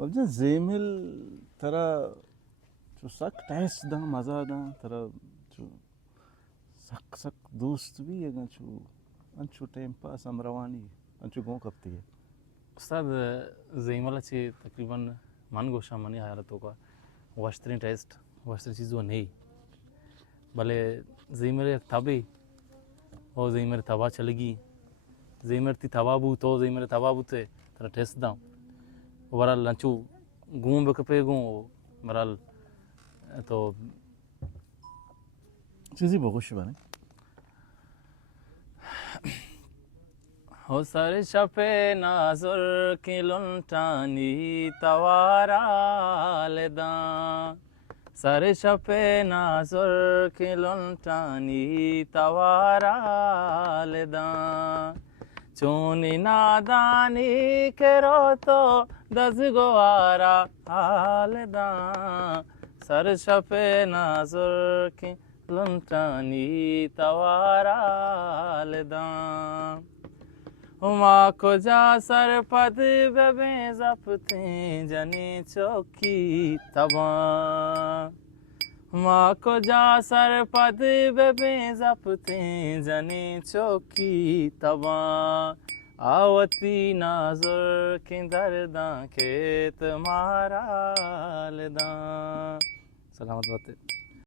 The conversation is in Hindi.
Olca Zemil tara şu sak test da maza da tara şu sak dost भी है ना şu अंशु टाइम पास अमरवानी अंशु गो कपती है उस्ताद ज़ईमलाची तकरीबन मन गोशा मनी हालतों का वाश्तरी टेस्ट वाश्तरी चीज़ वो नहीं भले ज़ईमल तभी और ज़ईमल तवा चलेगी ज़ईमल ती तवा बू तो ज़ईमल तवा बूते तेरा टेस्ट दां वराल लंचू गूं बकपे गूं मराल तो चीज़ी बहुत शुभाने हो सर शपे नाजुर की लुंटानी तवारा लेदा सर शपे नाजुर की लुंटानी तवारा लेदा चूनी नादानी के रो तो दस गोवारा हालदा सर शपे नाजुर की लुंटानी तवारा लेदा हुमा को जा सर पद बे जपते जनी चौकी तबा हुमा को जा सर पद बे जपते जनी चौकी तबा आवती नाजुर की दर्दा खेत मारा लदा सलामत बातें